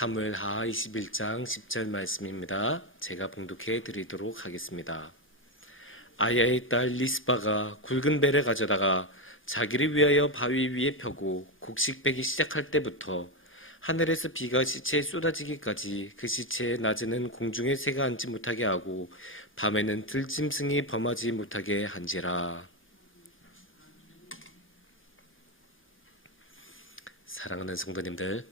사무엘하 21장 10절 말씀입니다. 제가 봉독해 드리도록 하겠습니다. 아야의 딸 리스바가 굵은 배를 가져다가 자기를 위하여 바위 위에 펴고 곡식 빼기 시작할 때부터 하늘에서 비가 시체에 쏟아지기까지 그 시체의 낮에는 공중에 새가 앉지 못하게 하고 밤에는 들짐승이 범하지 못하게 한지라. 사랑하는 성도님들,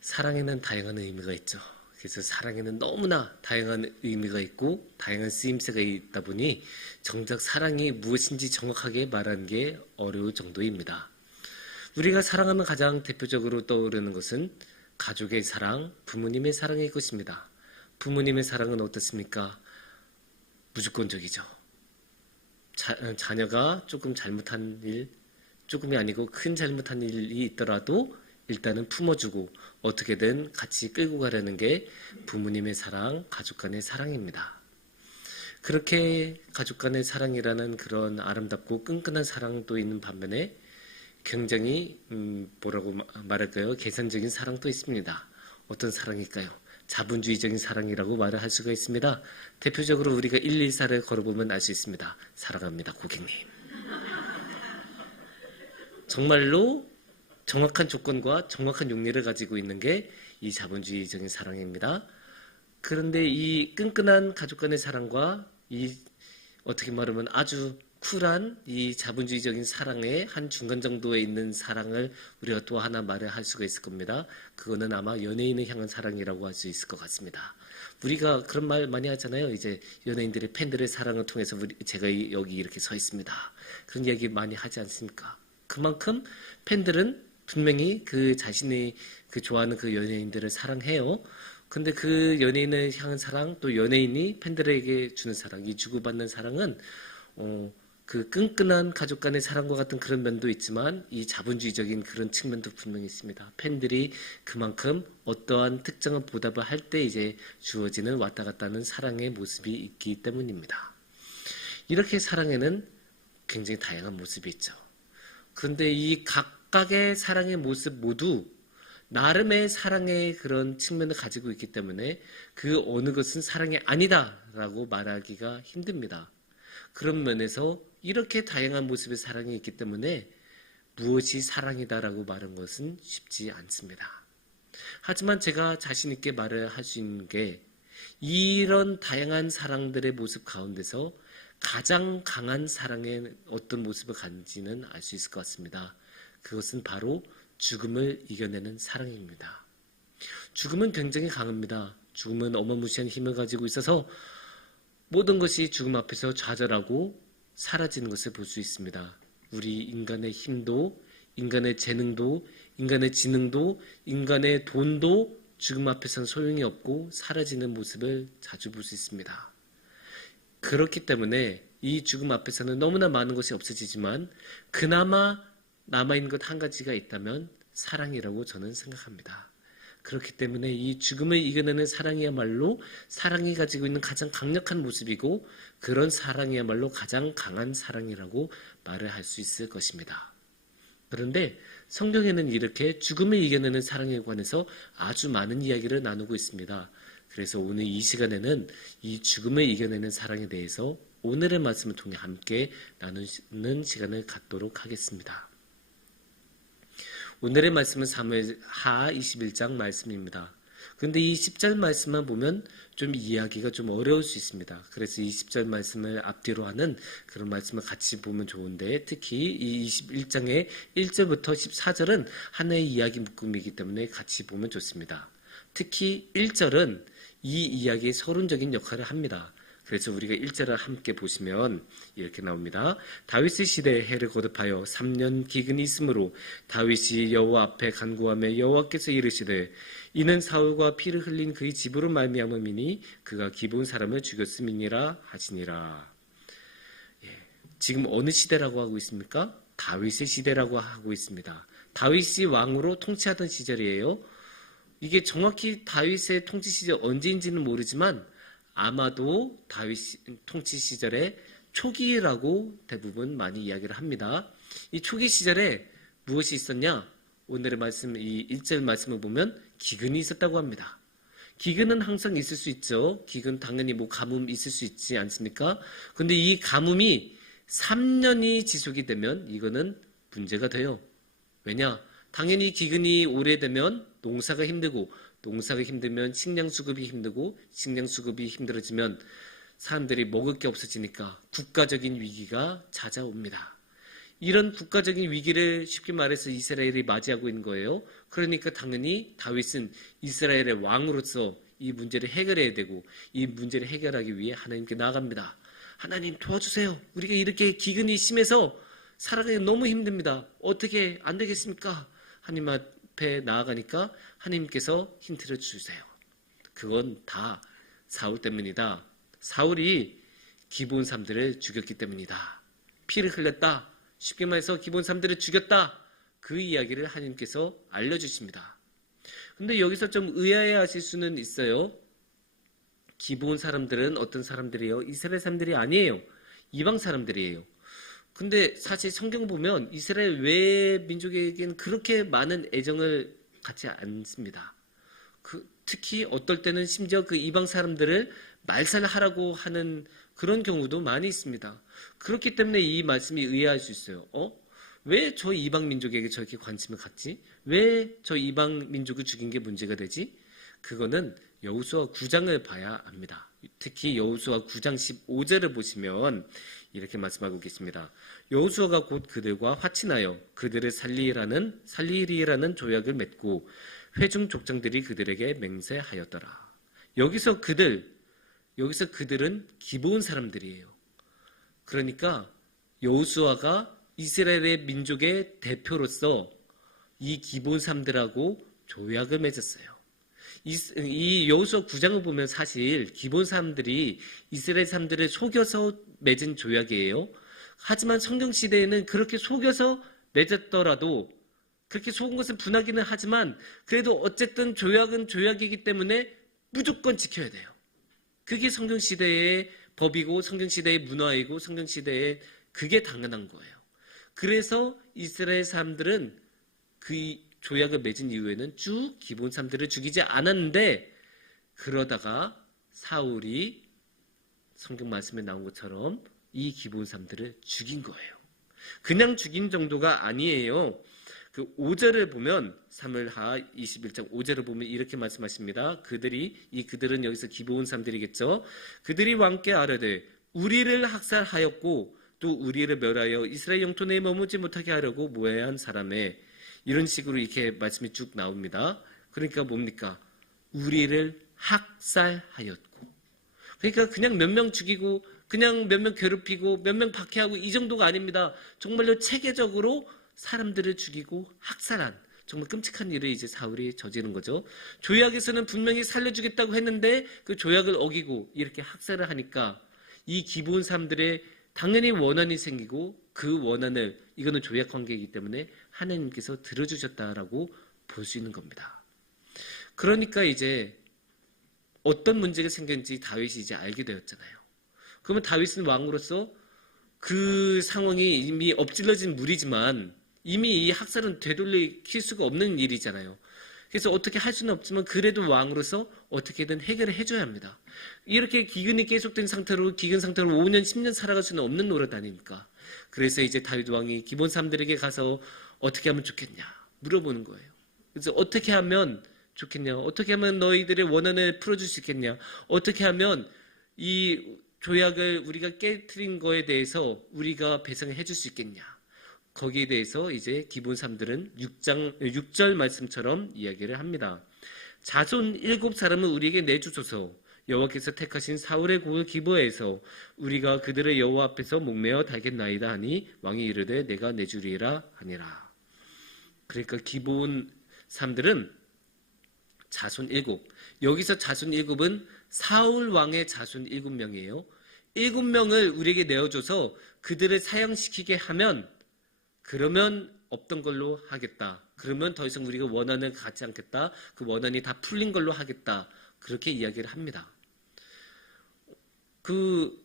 사랑에는 다양한 의미가 있죠. 그래서 사랑에는 너무나 다양한 의미가 있고 다양한 쓰임새가 있다 보니 정작 사랑이 무엇인지 정확하게 말하는 게 어려울 정도입니다. 우리가 사랑하면 가장 대표적으로 떠오르는 것은 가족의 사랑, 부모님의 사랑일 것입니다. 부모님의 사랑은 어떻습니까? 무조건적이죠. 자녀가 조금 잘못한 일, 조금이 아니고 큰 잘못한 일이 있더라도 일단은 품어주고 어떻게든 같이 끌고 가려는 게 부모님의 사랑, 가족 간의 사랑입니다. 그렇게 가족 간의 사랑이라는 그런 아름답고 끈끈한 사랑도 있는 반면에 굉장히 뭐라고 말할까요? 계산적인 사랑도 있습니다. 어떤 사랑일까요? 자본주의적인 사랑이라고 말을 할 수가 있습니다. 대표적으로 우리가 114를 걸어보면 알 수 있습니다. 사랑합니다, 고객님. 정말로 정확한 조건과 정확한 용리를 가지고 있는 게 이 자본주의적인 사랑입니다. 그런데 이 끈끈한 가족 간의 사랑과 이 어떻게 말하면 아주 쿨한 이 자본주의적인 사랑의 한 중간 정도에 있는 사랑을 우리가 또 하나 말을 할 수가 있을 겁니다. 그거는 아마 연예인을 향한 사랑이라고 할 수 있을 것 같습니다. 우리가 그런 말 많이 하잖아요. 이제 연예인들의 팬들의 사랑을 통해서 제가 여기 이렇게 서 있습니다. 그런 얘기 많이 하지 않습니까? 그만큼 팬들은 분명히 그 자신이 그 좋아하는 그 연예인들을 사랑해요. 근데 그 연예인을 향한 사랑, 또 연예인이 팬들에게 주는 사랑, 이 주고받는 사랑은 그 끈끈한 가족 간의 사랑과 같은 그런 면도 있지만 이 자본주의적인 그런 측면도 분명히 있습니다. 팬들이 그만큼 어떠한 특정한 보답을 할 때 이제 주어지는 왔다 갔다 하는 사랑의 모습이 있기 때문입니다. 이렇게 사랑에는 굉장히 다양한 모습이 있죠. 그런데 이 각각의 사랑의 모습 모두 나름의 사랑의 그런 측면을 가지고 있기 때문에 그 어느 것은 사랑이 아니다라고 말하기가 힘듭니다. 그런 면에서 이렇게 다양한 모습의 사랑이 있기 때문에 무엇이 사랑이다라고 말하는 것은 쉽지 않습니다. 하지만 제가 자신 있게 말을 할 수 있는 게 이런 다양한 사랑들의 모습 가운데서 가장 강한 사랑의 어떤 모습을 가진지는 알 수 있을 것 같습니다. 그것은 바로 죽음을 이겨내는 사랑입니다. 죽음은 굉장히 강합니다. 죽음은 어마무시한 힘을 가지고 있어서 모든 것이 죽음 앞에서 좌절하고 사라지는 것을 볼 수 있습니다. 우리 인간의 힘도, 인간의 재능도, 인간의 지능도, 인간의 돈도 죽음 앞에서는 소용이 없고 사라지는 모습을 자주 볼 수 있습니다. 그렇기 때문에 이 죽음 앞에서는 너무나 많은 것이 없어지지만 그나마 남아있는 것 한 가지가 있다면 사랑이라고 저는 생각합니다. 그렇기 때문에 이 죽음을 이겨내는 사랑이야말로 사랑이 가지고 있는 가장 강력한 모습이고 그런 사랑이야말로 가장 강한 사랑이라고 말을 할 수 있을 것입니다. 그런데 성경에는 이렇게 죽음을 이겨내는 사랑에 관해서 아주 많은 이야기를 나누고 있습니다. 그래서 오늘 이 시간에는 이 죽음을 이겨내는 사랑에 대해서 오늘의 말씀을 통해 함께 나누는 시간을 갖도록 하겠습니다. 오늘의 말씀은 사무엘하 21장 말씀입니다. 그런데 이 10절 말씀만 보면 좀 이해하기가 좀 어려울 수 있습니다. 그래서 이 10절 말씀을 앞뒤로 하는 그런 말씀을 같이 보면 좋은데 특히 이 21장의 1절부터 14절은 하나의 이야기 묶음이기 때문에 같이 보면 좋습니다. 특히 1절은 이 이야기의 서론적인 역할을 합니다. 그래서 우리가 1절을 함께 보시면 이렇게 나옵니다. 다윗의 시대에 해를 거듭하여 3년 기근이 있으므로 다윗이 여호와 앞에 간구하며 여호와께서 이르시되 이는 사울과 피를 흘린 그의 집으로 말미암음이니 그가 기브온 사람을 죽였음이니라 하시니라. 지금 어느 시대라고 하고 있습니까? 다윗의 시대라고 하고 있습니다. 다윗이 왕으로 통치하던 시절이에요. 이게 정확히 다윗의 통치 시절 언제인지는 모르지만 아마도 다윗 통치 시절의 초기라고 대부분 많이 이야기를 합니다. 이 초기 시절에 무엇이 있었냐? 오늘의 말씀, 이 1절 말씀을 보면 기근이 있었다고 합니다. 기근은 항상 있을 수 있죠. 기근 당연히 뭐 가뭄 있을 수 있지 않습니까? 근데 이 가뭄이 3년이 지속이 되면 이거는 문제가 돼요. 왜냐? 당연히 기근이 오래되면 농사가 힘들고, 농사가 힘들면 식량 수급이 힘들고, 식량 수급이 힘들어지면 사람들이 먹을 게 없어지니까 국가적인 위기가 찾아옵니다. 이런 국가적인 위기를 쉽게 말해서 이스라엘이 맞이하고 있는 거예요. 그러니까 당연히 다윗은 이스라엘의 왕으로서 이 문제를 해결해야 되고, 이 문제를 해결하기 위해 하나님께 나아갑니다. 하나님 도와주세요. 우리가 이렇게 기근이 심해서 살아가기 너무 힘듭니다. 어떻게 안 되겠습니까? 하나님 앞에 나아가니까 하나님께서 힌트를 주세요. 그건 다 사울 때문이다. 사울이 기브온 사람들을 죽였기 때문이다. 피를 흘렸다. 쉽게 말해서 기브온 사람들을 죽였다. 그 이야기를 하나님께서 알려주십니다. 근데 여기서 좀 의아해하실 수는 있어요. 기브온 사람들은 어떤 사람들이에요? 이스라엘 사람들이 아니에요. 이방 사람들이에요. 근데 사실 성경 보면 이스라엘 외 민족에겐 그렇게 많은 애정을 갖지 않습니다. 특히 어떨 때는 심지어 그 이방 사람들을 말살하라고 하는 그런 경우도 많이 있습니다. 그렇기 때문에 이 말씀이 의아할 수 있어요. 왜 저 이방 민족에게 저렇게 관심을 갖지? 왜 저 이방 민족을 죽인 게 문제가 되지? 그거는 여호수아 9장을 봐야 합니다. 특히 여호수아 9장 15절을 보시면 이렇게 말씀하고 계십니다. 여호수아가 곧 그들과 화친하여 그들을 살리리라는 조약을 맺고 회중 족장들이 그들에게 맹세하였더라. 여기서 그들은 기브온 사람들이에요. 그러니까 여호수아가 이스라엘의 민족의 대표로서 이 기브온 사람들하고 조약을 맺었어요. 이 여호수아 9장을 보면 사실 기브온 사람들이 이스라엘 사람들을 속여서 맺은 조약이에요. 하지만 성경 시대에는 그렇게 속여서 맺었더라도 그렇게 속은 것은 분하기는 하지만 그래도 어쨌든 조약은 조약이기 때문에 무조건 지켜야 돼요. 그게 성경 시대의 법이고 성경 시대의 문화이고 성경 시대의 그게 당연한 거예요. 그래서 이스라엘 사람들은 그 조약을 맺은 이후에는 쭉 기브온 사람들을 죽이지 않았는데 그러다가 사울이 성경 말씀에 나온 것처럼 이 기브온 사람들을 죽인 거예요. 그냥 죽인 정도가 아니에요. 그 5절을 보면 사무엘하 21장 5절을 보면 이렇게 말씀하십니다. 그들은 여기서 기브온 사람들이겠죠. 그들이 왕께 아뢰되 우리를 학살하였고 또 우리를 멸하여 이스라엘 영토 내에 머무지 못하게 하려고 모해한 사람에 이런 식으로 이렇게 말씀이 쭉 나옵니다. 그러니까 뭡니까? 우리를 학살하였고. 그러니까 그냥 몇 명 죽이고 그냥 몇 명 괴롭히고 몇 명 박해하고 이 정도가 아닙니다. 정말로 체계적으로 사람들을 죽이고 학살한 정말 끔찍한 일을 이제 사울이 저지른 거죠. 조약에서는 분명히 살려주겠다고 했는데 그 조약을 어기고 이렇게 학살을 하니까 이 기브온 사람들의 당연히 원한이 생기고 그 원한을 이거는 조약 관계이기 때문에 하나님께서 들어주셨다라고 볼 수 있는 겁니다. 그러니까 이제 어떤 문제가 생겼는지 다윗이 이제 알게 되었잖아요. 그러면 다윗은 왕으로서 그 상황이 이미 엎질러진 물이지만 이미 이 학살은 되돌릴 수가 없는 일이잖아요. 그래서 어떻게 할 수는 없지만 그래도 왕으로서 어떻게든 해결을 해줘야 합니다. 이렇게 기근이 계속된 상태로 기근 상태로 5년 10년 살아갈 수는 없는 노릇 아닙니까? 그래서 이제 다윗 왕이 기브온 사람들에게 가서 어떻게 하면 좋겠냐 물어보는 거예요. 그래서 어떻게 하면 좋겠냐, 어떻게 하면 너희들의 원한을 풀어줄 수 있겠냐, 어떻게 하면 이 조약을 우리가 깨트린 거에 대해서 우리가 배상을 해줄 수 있겠냐. 거기에 대해서 이제 기브온 사람들은 6절 말씀처럼 이야기를 합니다. 자손 7사람은 우리에게 내주소서. 여호와께서 택하신 사울의 고을 기브아에서 우리가 그들의 여호와 앞에서 목매어 달겠나이다 하니 왕이 이르되 내가 내주리라 하니라. 그러니까 기브온 사람들은 자손 7. 여기서 자손 7은 사울 왕의 자손 7명이에요. 7명을 우리에게 내어줘서 그들을 사형시키게 하면 그러면 없던 걸로 하겠다. 그러면 더 이상 우리가 원한을 갖지 않겠다. 그 원한이 다 풀린 걸로 하겠다. 그렇게 이야기를 합니다. 그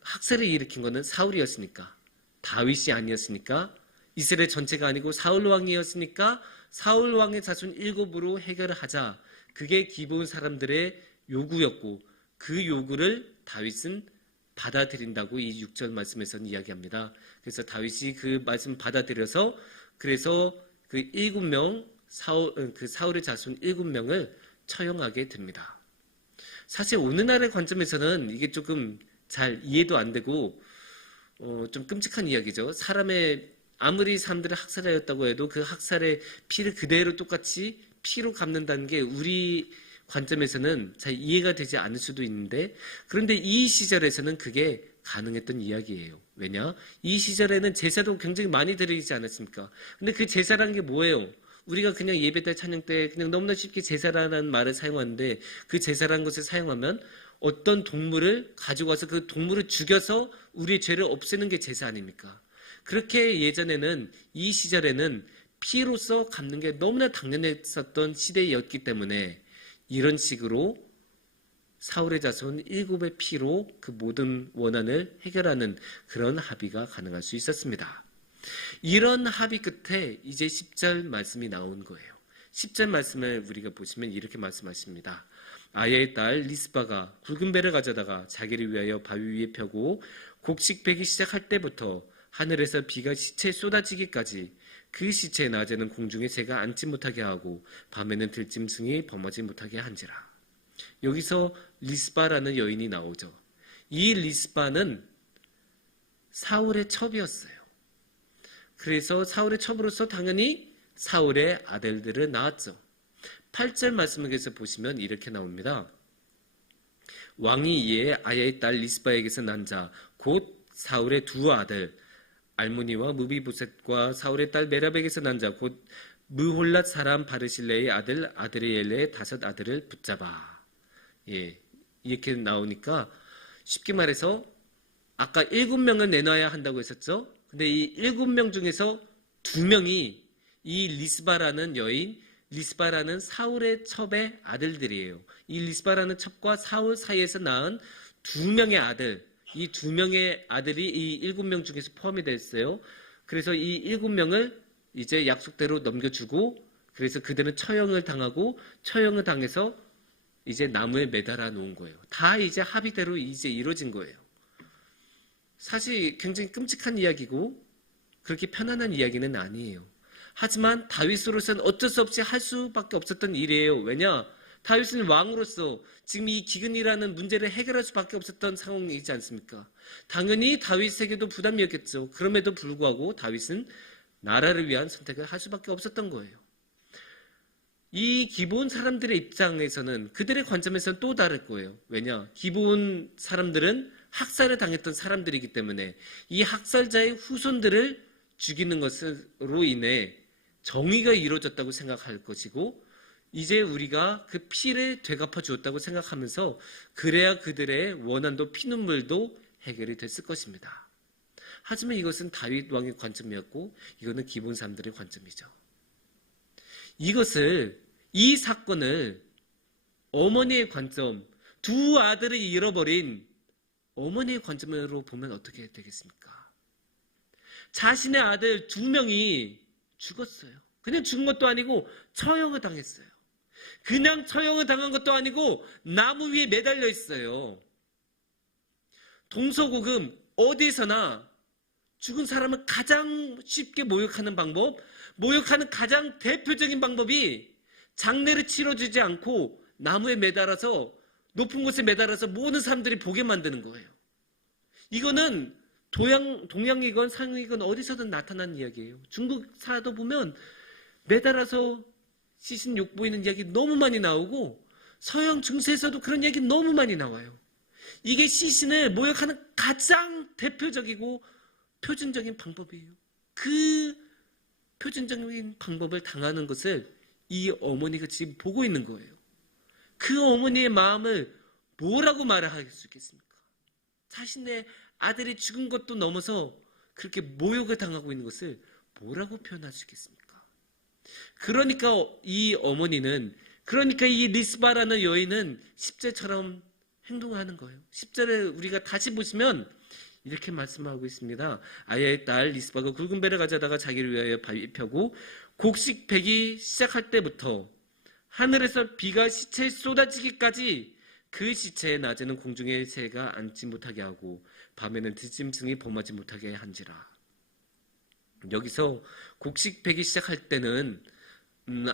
학살을 일으킨 거는 사울이었으니까, 다윗이 아니었으니까 이스라엘 전체가 아니고 사울 왕이었으니까 사울 왕의 자손 7으로 해결을 하자. 그게 기브온 사람들의 요구였고 그 요구를 다윗은 받아들인다고 이 6절 말씀에서는 이야기합니다. 그래서 다윗이 그 말씀 받아들여서 그래서 그 7명 사울의 자손 7명을 처형하게 됩니다. 사실 오늘날의 관점에서는 이게 조금 잘 이해도 안 되고 좀 끔찍한 이야기죠. 아무리 사람들을 학살하였다고 해도 그 학살의 피를 그대로 똑같이 피로 갚는다는 게 우리 관점에서는 잘 이해가 되지 않을 수도 있는데, 그런데 이 시절에서는 그게 가능했던 이야기예요. 왜냐? 이 시절에는 제사도 굉장히 많이 드리지 않았습니까? 근데 그 제사라는 게 뭐예요? 우리가 그냥 예배 때 찬양 때 그냥 너무나 쉽게 제사라는 말을 사용하는데, 그 제사라는 것을 사용하면 어떤 동물을 가지고 와서 그 동물을 죽여서 우리의 죄를 없애는 게 제사 아닙니까? 그렇게 예전에는 이 시절에는 피로서 갚는 게 너무나 당연했었던 시대였기 때문에 이런 식으로 사울의 자손 7의 피로 그 모든 원한을 해결하는 그런 합의가 가능할 수 있었습니다. 이런 합의 끝에 이제 10절 말씀이 나온 거예요. 10절 말씀을 우리가 보시면 이렇게 말씀하십니다. 아야의 딸 리스바가 굵은 배를 가져다가 자기를 위하여 바위 위에 펴고 곡식 베기 시작할 때부터 하늘에서 비가 시체에 쏟아지기까지 그 시체의 낮에는 공중에 새가 앉지 못하게 하고 밤에는 들짐승이 범하지 못하게 한지라. 여기서 리스바라는 여인이 나오죠. 이 리스바는 사울의 첩이었어요. 그래서 사울의 첩으로서 당연히 사울의 아들들을 낳았죠. 8절 말씀에서 보시면 이렇게 나옵니다. 왕이 이에 아야의 딸 리스바에게서 난 자 곧 사울의 두 아들 알모니와 무비보셋과 사울의 딸 메랍에게서 난 자 곧 무홀랏 사람 바르실레의 아들 아드리엘의 5 아들을 붙잡아. 이렇게 나오니까 쉽게 말해서 아까 7명을 내놔야 한다고 했었죠. 근데 이 7명 중에서 2명이 이 리스바라는 여인, 리스바라는 사울의 첩의 아들들이에요. 이 리스바라는 첩과 사울 사이에서 낳은 2명의 아들, 이 2명의 아들이 이 7명 중에서 포함이 됐어요. 그래서 이 7명을 이제 약속대로 넘겨주고, 그래서 그들은 처형을 당하고, 처형을 당해서 이제 나무에 매달아 놓은 거예요. 다 이제 합의대로 이제 이루어진 거예요. 사실 굉장히 끔찍한 이야기고 그렇게 편안한 이야기는 아니에요. 하지만 다윗으로서는 어쩔 수 없이 할 수밖에 없었던 일이에요. 왜냐? 다윗은 왕으로서 지금 이 기근이라는 문제를 해결할 수밖에 없었던 상황이지 않습니까? 당연히 다윗에게도 부담이었겠죠. 그럼에도 불구하고 다윗은 나라를 위한 선택을 할 수밖에 없었던 거예요. 이 기브온 사람들의 입장에서는 그들의 관점에서는 또 다를 거예요. 왜냐? 기브온 사람들은 학살을 당했던 사람들이기 때문에 이 학살자의 후손들을 죽이는 것으로 인해 정의가 이루어졌다고 생각할 것이고, 이제 우리가 그 피를 되갚아 주었다고 생각하면서 그래야 그들의 원한도 피눈물도 해결이 됐을 것입니다. 하지만 이것은 다윗 왕의 관점이었고 이거는 기브온 사람들의 관점이죠. 이 사건을 어머니의 관점, 2 아들을 잃어버린 어머니의 관점으로 보면 어떻게 되겠습니까? 자신의 아들 2명이 죽었어요. 그냥 죽은 것도 아니고 처형을 당했어요. 그냥 처형을 당한 것도 아니고 나무 위에 매달려 있어요. 동서고금 어디서나 죽은 사람을 가장 쉽게 모욕하는 방법, 모욕하는 가장 대표적인 방법이 장례를 치러주지 않고 나무에 매달아서 높은 곳에 매달아서 모든 사람들이 보게 만드는 거예요. 이거는 동양이건 서양이건 어디서든 나타난 이야기예요. 중국 사도 보면 매달아서 시신 욕 보이는 이야기 너무 많이 나오고 서양 중세에서도 그런 이야기 너무 많이 나와요. 이게 시신을 모욕하는 가장 대표적이고 표준적인 방법이에요. 그 표준적인 방법을 당하는 것을 이 어머니가 지금 보고 있는 거예요. 그 어머니의 마음을 뭐라고 말할 수 있겠습니까? 자신의 아들이 죽은 것도 넘어서 그렇게 모욕을 당하고 있는 것을 뭐라고 표현할 수 있겠습니까? 그러니까 이 어머니는, 그러니까 이 리스바라는 여인은 10절처럼 행동을 하는 거예요. 10절을 우리가 다시 보시면 이렇게 말씀하고 있습니다. 아야의 딸 리스바가 굵은 배를 가져다가 자기를 위하여 바위 펴고 곡식 베기 시작할 때부터 하늘에서 비가 시체에 쏟아지기까지 그 시체에 낮에는 공중의 새가 앉지 못하게 하고 밤에는 들짐승이 범하지 못하게 한지라. 여기서 곡식 베기 시작할 때는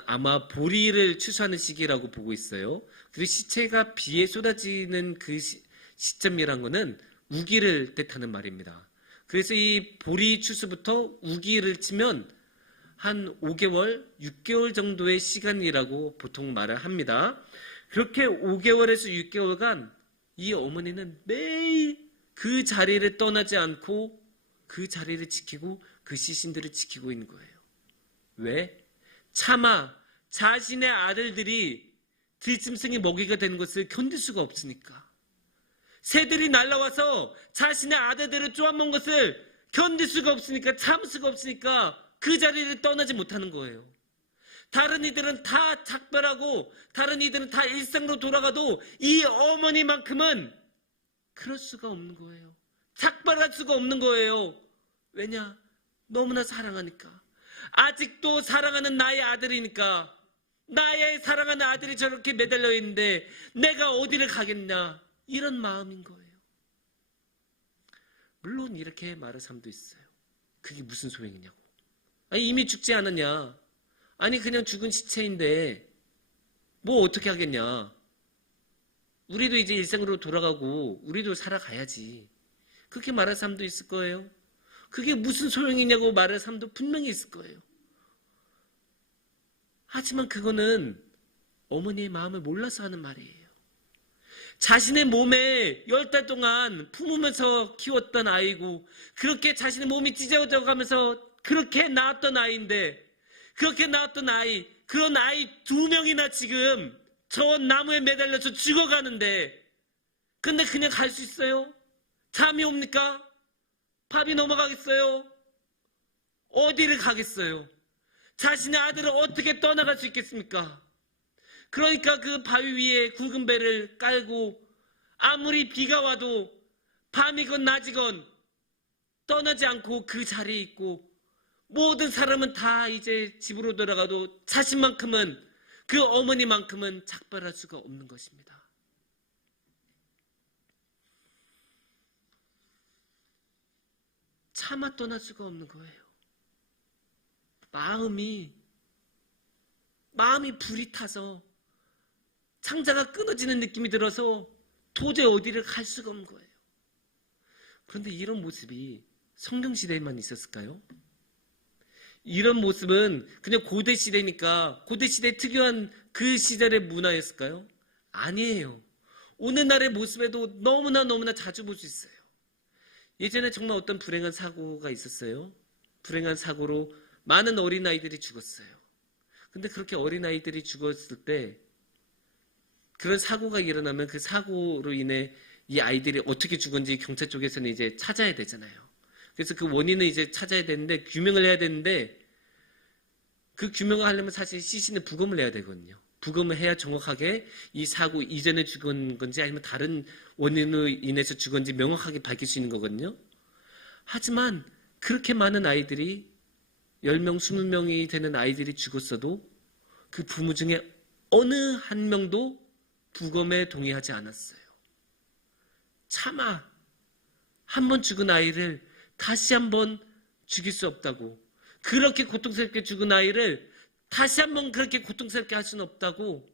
아마 보리를 추수하는 시기라고 보고 있어요. 그리고 시체가 비에 쏟아지는 그 시점이란 거는 우기를 뜻하는 말입니다. 그래서 이 보리 추수부터 우기를 치면 한 5개월, 6개월 정도의 시간이라고 보통 말을 합니다. 그렇게 5개월에서 6개월간 이 어머니는 매일 그 자리를 떠나지 않고 그 자리를 지키고 그 시신들을 지키고 있는 거예요. 왜? 차마 자신의 아들들이 들짐승이 먹이가 되는 것을 견딜 수가 없으니까. 새들이 날아와서 자신의 아들들을 쪼아먹은 것을 견딜 수가 없으니까, 참을 수가 없으니까 그 자리를 떠나지 못하는 거예요. 다른 이들은 다 작별하고 다른 이들은 다 일상으로 돌아가도 이 어머니만큼은 그럴 수가 없는 거예요. 작별할 수가 없는 거예요. 왜냐? 너무나 사랑하니까. 아직도 사랑하는 나의 아들이니까. 나의 사랑하는 아들이 저렇게 매달려 있는데 내가 어디를 가겠냐, 이런 마음인 거예요. 물론 이렇게 말할 사람도 있어요. 그게 무슨 소용이냐고. 아니, 이미 죽지 않았냐. 아니, 그냥 죽은 시체인데 뭐 어떻게 하겠냐. 우리도 이제 일상으로 돌아가고 우리도 살아가야지. 그렇게 말할 사람도 있을 거예요. 그게 무슨 소용이냐고 말할 사람도 분명히 있을 거예요. 하지만 그거는 어머니의 마음을 몰라서 하는 말이에요. 자신의 몸에 10달 동안 품으면서 키웠던 아이고, 그렇게 자신의 몸이 찢어져 가면서 그렇게 낳았던 아이인데, 그렇게 낳았던 아이, 그런 아이 2명이나 지금 저 나무에 매달려서 죽어가는데, 근데 그냥 갈 수 있어요? 잠이 옵니까? 밥이 넘어가겠어요? 어디를 가겠어요? 자신의 아들을 어떻게 떠나갈 수 있겠습니까? 그러니까 그 바위 위에 굵은 배를 깔고 아무리 비가 와도 밤이건 낮이건 떠나지 않고 그 자리에 있고, 모든 사람은 다 이제 집으로 돌아가도 자신만큼은, 그 어머니만큼은 작별할 수가 없는 것입니다. 차마 떠날 수가 없는 거예요. 마음이 불이 타서 창자가 끊어지는 느낌이 들어서 도저히 어디를 갈 수가 없는 거예요. 그런데 이런 모습이 성경시대에만 있었을까요? 이런 모습은 그냥 고대시대니까 고대시대 특유한 그 시절의 문화였을까요? 아니에요. 오늘날의 모습에도 너무나 자주 볼 수 있어요. 예전에 정말 어떤 불행한 사고가 있었어요. 불행한 사고로 많은 어린아이들이 죽었어요. 근데 그렇게 어린아이들이 죽었을 때, 그런 사고가 일어나면 그 사고로 인해 이 아이들이 어떻게 죽은지 경찰 쪽에서는 이제 찾아야 되잖아요. 그래서 그 원인을 이제 찾아야 되는데, 규명을 해야 되는데, 그 규명을 하려면 사실 시신을 부검을 해야 되거든요. 부검을 해야 정확하게 이 사고 이전에 죽은 건지 아니면 다른 원인으로 인해서 죽은지 명확하게 밝힐 수 있는 거거든요. 하지만 그렇게 많은 아이들이 10명, 20명이 되는 아이들이 죽었어도 그 부모 중에 어느 한 명도 부검에 동의하지 않았어요. 차마 한 번 죽은 아이를 다시 한 번 죽일 수 없다고, 그렇게 고통스럽게 죽은 아이를 다시 한 번 그렇게 고통스럽게 할 수는 없다고,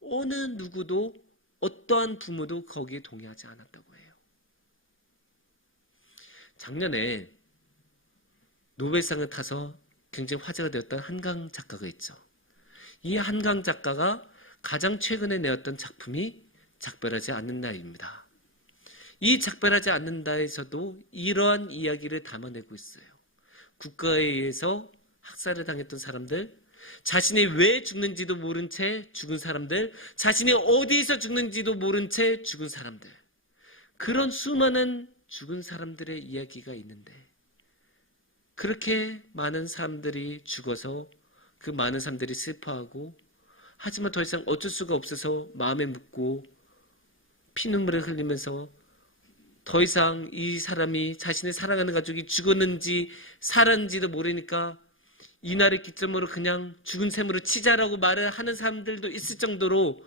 어느 누구도, 어떠한 부모도 거기에 동의하지 않았다고 해요. 작년에 노벨상을 타서 굉장히 화제가 되었던 한강 작가가 있죠. 이 한강 작가가 가장 최근에 내었던 작품이 작별하지 않는다입니다. 이 작별하지 않는다에서도 이러한 이야기를 담아내고 있어요. 국가에 의해서 학살을 당했던 사람들, 자신이 왜 죽는지도 모른 채 죽은 사람들, 자신이 어디에서 죽는지도 모른 채 죽은 사람들, 그런 수많은 죽은 사람들의 이야기가 있는데, 그렇게 많은 사람들이 죽어서 그 많은 사람들이 슬퍼하고, 하지만 더 이상 어쩔 수가 없어서 마음에 묻고 피눈물을 흘리면서 더 이상 이 사람이 자신의 사랑하는 가족이 죽었는지 살았는지도 모르니까 이날을 기점으로 그냥 죽은 셈으로 치자라고 말을 하는 사람들도 있을 정도로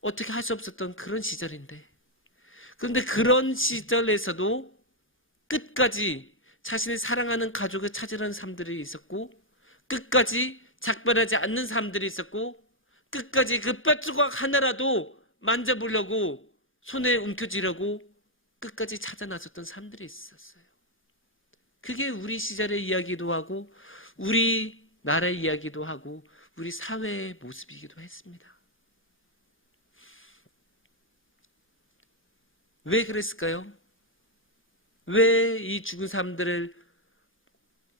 어떻게 할 수 없었던 그런 시절인데, 그런데 그런 시절에서도 끝까지 자신의 사랑하는 가족을 찾으려는 사람들이 있었고, 끝까지 작별하지 않는 사람들이 있었고, 끝까지 그 뼈조각 하나라도 만져보려고 손에 움켜쥐려고 끝까지 찾아 나섰던 사람들이 있었어요. 그게 우리 시절의 이야기도 하고 우리 나라의 이야기도 하고 우리 사회의 모습이기도 했습니다. 왜 그랬을까요? 왜 이 죽은 사람들을,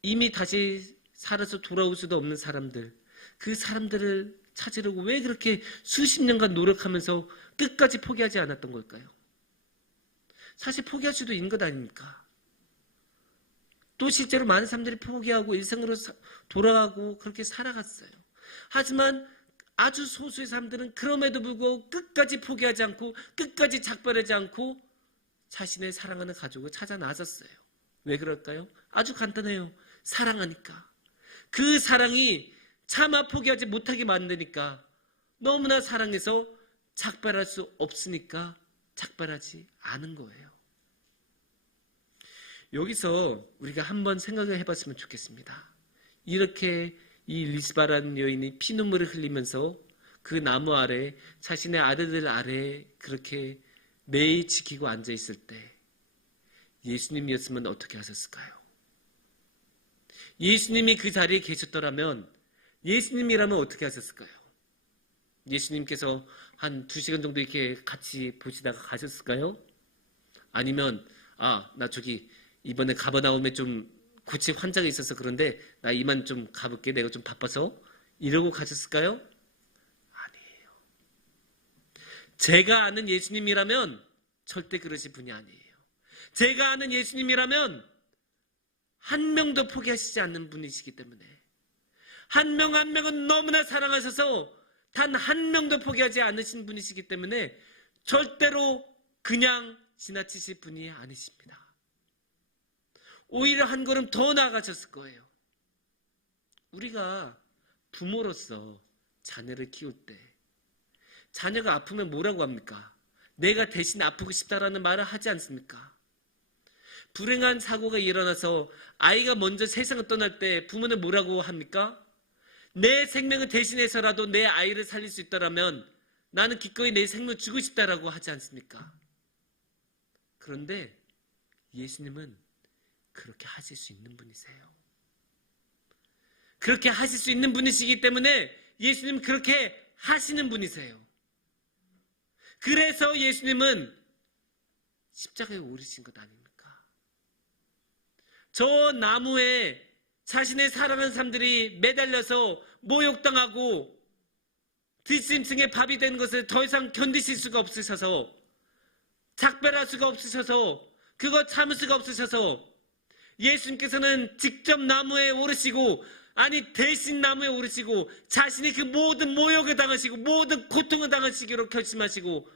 이미 다시 살아서 돌아올 수도 없는 사람들, 그 사람들을 찾으려고 왜 그렇게 수십 년간 노력하면서 끝까지 포기하지 않았던 걸까요? 사실 포기할 수도 있는 것 아닙니까? 또 실제로 많은 사람들이 포기하고 일생으로 돌아가고 그렇게 살아갔어요. 하지만 아주 소수의 사람들은 그럼에도 불구하고 끝까지 포기하지 않고 끝까지 작별하지 않고 자신의 사랑하는 가족을 찾아 나섰어요. 왜 그럴까요? 아주 간단해요. 사랑하니까. 그 사랑이 차마 포기하지 못하게 만드니까, 너무나 사랑해서 작별할 수 없으니까 작별하지 않은 거예요. 여기서 우리가 한번 생각을 해봤으면 좋겠습니다. 이렇게 이 리스바라는 여인이 피눈물을 흘리면서 그 나무 아래, 자신의 아들들 아래에 그렇게 매일 지키고 앉아있을 때 예수님이었으면 어떻게 하셨을까요? 예수님이 그 자리에 계셨더라면, 예수님이라면 어떻게 하셨을까요? 예수님께서 한 2시간 정도 이렇게 같이 보시다가 가셨을까요? 아니면 나 저기 이번에 가버나움에 좀 고치 환자가 있어서 그런데 나 이만 좀 가볼게, 내가 좀 바빠서, 이러고 가셨을까요? 아니에요. 제가 아는 예수님이라면 절대 그러실 분이 아니에요. 제가 아는 예수님이라면 한 명도 포기하시지 않는 분이시기 때문에, 한 명 한 명은 너무나 사랑하셔서 단 한 명도 포기하지 않으신 분이시기 때문에 절대로 그냥 지나치실 분이 아니십니다. 오히려 한 걸음 더 나아가셨을 거예요. 우리가 부모로서 자녀를 키울 때 자녀가 아프면 뭐라고 합니까? 내가 대신 아프고 싶다라는 말을 하지 않습니까? 불행한 사고가 일어나서 아이가 먼저 세상을 떠날 때 부모는 뭐라고 합니까? 내 생명을 대신해서라도 내 아이를 살릴 수 있다면 나는 기꺼이 내 생명을 주고 싶다라고 하지 않습니까? 그런데 예수님은 그렇게 하실 수 있는 분이세요. 그렇게 하실 수 있는 분이시기 때문에 예수님은 그렇게 하시는 분이세요. 그래서 예수님은 십자가에 오르신 것 아닙니까? 저 나무에 자신의 사랑하는 사람들이 매달려서 모욕당하고 뒷짐승의 밥이 된 것을 더 이상 견디실 수가 없으셔서, 작별할 수가 없으셔서, 그거 참을 수가 없으셔서 예수님께서는 직접 나무에 오르시고, 아니 대신 나무에 오르시고 자신이 그 모든 모욕을 당하시고 모든 고통을 당하시기로 결심하시고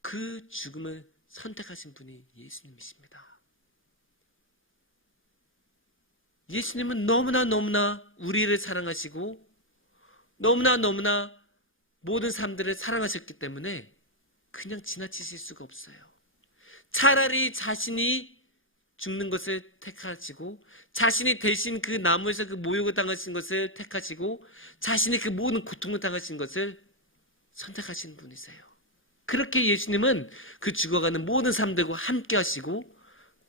그 죽음을 선택하신 분이 예수님이십니다. 예수님은 너무나 우리를 사랑하시고 너무나 모든 사람들을 사랑하셨기 때문에 그냥 지나치실 수가 없어요. 차라리 자신이 죽는 것을 택하시고, 자신이 대신 그 나무에서 그 모욕을 당하신 것을 택하시고, 자신이 그 모든 고통을 당하신 것을 선택하신 분이세요. 그렇게 예수님은 그 죽어가는 모든 사람들과 함께 하시고,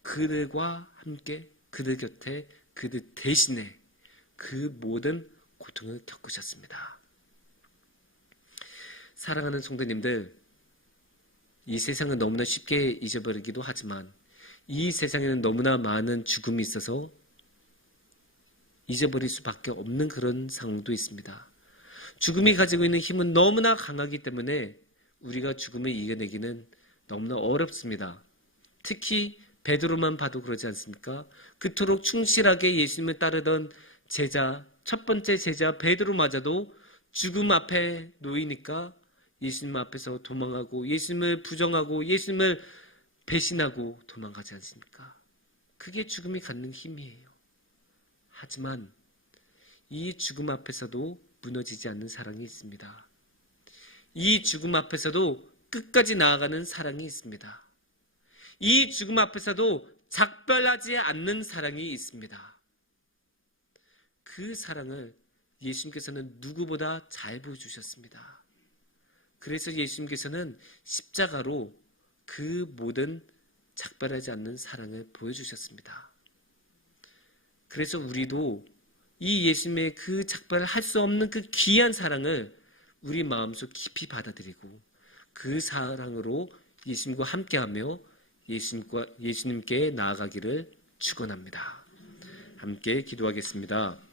그들과 함께 그들 곁에 그들 대신에 그 모든 고통을 겪으셨습니다. 사랑하는 성도님들, 이 세상은 너무나 쉽게 잊어버리기도 하지만 이 세상에는 너무나 많은 죽음이 있어서 잊어버릴 수밖에 없는 그런 상황도 있습니다. 죽음이 가지고 있는 힘은 너무나 강하기 때문에 우리가 죽음을 이겨내기는 너무나 어렵습니다. 특히 베드로만 봐도 그러지 않습니까? 그토록 충실하게 예수님을 따르던 제자, 첫 번째 제자 베드로마저도 죽음 앞에 놓이니까 예수님 앞에서 도망하고 예수님을 부정하고 예수님을 배신하고 도망가지 않습니까? 그게 죽음이 갖는 힘이에요. 하지만 이 죽음 앞에서도 무너지지 않는 사랑이 있습니다. 이 죽음 앞에서도 끝까지 나아가는 사랑이 있습니다. 이 죽음 앞에서도 작별하지 않는 사랑이 있습니다. 그 사랑을 예수님께서는 누구보다 잘 보여주셨습니다. 그래서 예수님께서는 십자가로 그 모든 작별하지 않는 사랑을 보여주셨습니다. 그래서 우리도 이 예수님의 그 작별할 수 없는 그 귀한 사랑을 우리 마음속 깊이 받아들이고 그 사랑으로 예수님과 함께하며 예수님께 나아가기를 축원합니다. 함께 기도하겠습니다.